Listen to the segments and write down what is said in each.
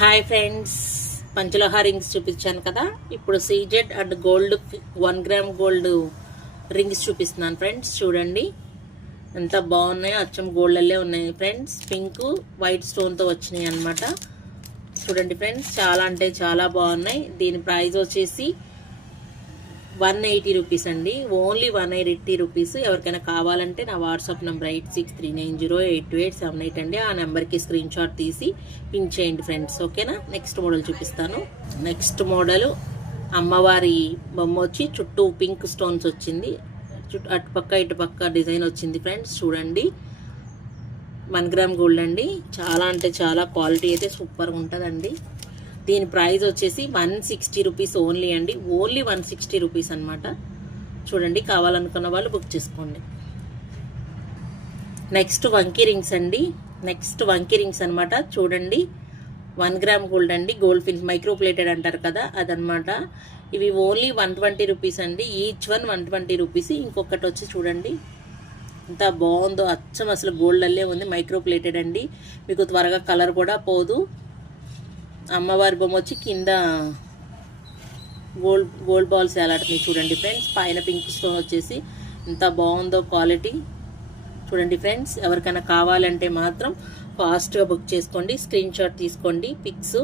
Hi friends, పంచలోహ rings చూపించాను కదా. ఇప్పుడు CZ and gold 1 gram gold rings చూపిస్తున్నాను ఫ్రెండ్స్. చూడండి ఎంత బాగున్నాయో, అచ్చం గోల్డ్లే ఉన్నాయి ఫ్రెండ్స్. పింక్ వైట్ స్టోన్తో వచ్చినాయి అనమాట. చూడండి ఫ్రెండ్స్, చాలా అంటే చాలా బాగున్నాయి. దీని ప్రైస్ వచ్చేసి 180 రూపీస్ అండి, ఓన్లీ 180 రూపీస్. ఎవరికైనా కావాలంటే నా వాట్సాప్ నెంబర్ 8639082878 అండి. ఆ నెంబర్కి స్క్రీన్ షాట్ తీసి పిన్ చేయండి ఫ్రెండ్స్, ఓకేనా. నెక్స్ట్ మోడల్ చూపిస్తాను. నెక్స్ట్ మోడల్ అమ్మవారి బొమ్మ వచ్చి చుట్టూ పింక్ స్టోన్స్ వచ్చింది, అటుపక్క ఇటుపక్క డిజైన్ వచ్చింది ఫ్రెండ్స్. చూడండి 1 గ్రామ్ గోల్డ్ అండి. చాలా అంటే చాలా క్వాలిటీ అయితే సూపర్గా ఉంటుందండి. దీని ప్రైస్ వచ్చేసి 160 రూపీస్ ఓన్లీ అండి, ఓన్లీ 160 రూపీస్ అనమాట. చూడండి, కావాలనుకున్న వాళ్ళు బుక్ చేసుకోండి. నెక్స్ట్ వంకీ రింగ్స్ అండి. నెక్స్ట్ వంకీ రింగ్స్ అనమాట. చూడండి 1 గ్రామ్ గోల్డ్ అండి, గోల్డ్ ఫిన్స్ మైక్రో ప్లేటెడ్ అంటారు కదా, అదనమాట. ఇవి ఓన్లీ 120 రూపీస్ అండి, ఈచ్ వన్ 120 రూపీస్. ఇంకొకటి వచ్చి చూడండి ఎంత బాగుందో, అచ్చం అసలు గోల్డ్ అల్లే ఉంది, మైక్రో ప్లేటెడ్ అండి. మీకు త్వరగా కలర్ కూడా పోదు. అమ్మవారి బొమ్మ వచ్చి కింద గోల్డ్ బాల్స్ ఎలాడుతున్నాయి చూడండి ఫ్రెండ్స్. పైన పింక్ స్టోన్ వచ్చేసి ఎంత బాగుందో క్వాలిటీ. చూడండి ఫ్రెండ్స్, ఎవరికైనా కావాలంటే మాత్రం ఫాస్ట్గా బుక్ చేసుకోండి, స్క్రీన్ షాట్ తీసుకోండి పిక్స్,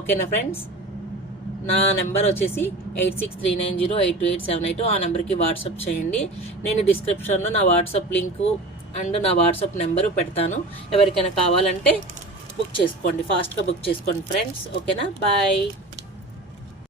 ఓకేనా ఫ్రెండ్స్. నా నెంబర్ వచ్చేసి 8639082878. ఆ నెంబర్కి వాట్సాప్ చేయండి. నేను డిస్క్రిప్షన్లో నా వాట్సాప్ లింకు అండ్ నా వాట్సాప్ నెంబరు పెడతాను. ఎవరికైనా కావాలంటే బుక్ చేసుకోండి, ఫాస్ట్గా బుక్ చేసుకోండి ఫ్రెండ్స్, ఓకేనా. బాయ్.